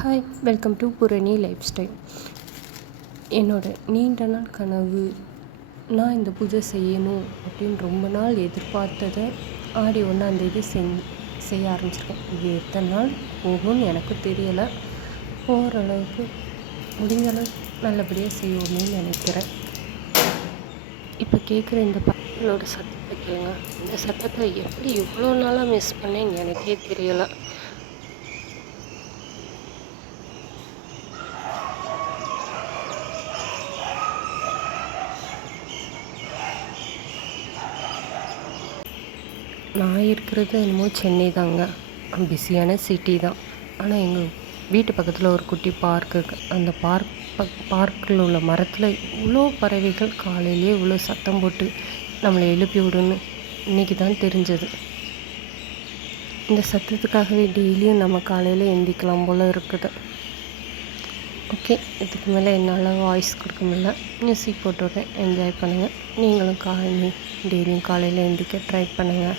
Hi, welcome to Purani life style. என்னோட நீண்ட நாள் கனவு, நான் இந்த பூஜை செய்யணும் அப்படின்னு ரொம்ப நாள் எதிர்பார்த்ததை ஆடி 1ஆந்தேதி செய்ய ஆரம்பிச்சிருக்கேன். இது எத்தனை நாள் போகும்னு எனக்கும் தெரியலை. ஓரளவுக்கு முடிஞ்ச அளவுக்கு நல்லபடியாக செய்யணும்னு நினைக்கிறேன். இப்போ கேட்குற இந்த பாடலோட சத்தத்தை கேளுங்க. இந்த சத்தத்தை எப்படி இவ்வளோ நாளாக மிஸ் பண்ணேன்னு எனக்கே தெரியலை. நான் இருக்கிறது என்னமோ சென்னை தாங்க, பிஸியான சிட்டி தான். ஆனால் எங்கள் வீட்டு பக்கத்தில் ஒரு குட்டி பார்க் இருக்குது. அந்த பார்க்கில் உள்ள மரத்தில் இவ்வளோ பறவைகள் காலையிலே இவ்வளோ சத்தம் போட்டு நம்மளை எழுப்பி விடுன்னு இன்றைக்கி தான் தெரிஞ்சது. இந்த சத்தத்துக்காகவே டெய்லியும் நம்ம காலையில் எந்திக்கலாம் போல் இருக்குது. ஓகே, இதுக்கு மேலே என்னால் வாய்ஸ் கொடுக்க முடியல. மியூசிக் போட்டுவிட்றேன், என்ஜாய் பண்ணுங்கள். நீங்களும் டெய்லியும் காலையில் எந்திரிக்க ட்ரை பண்ணுங்கள்.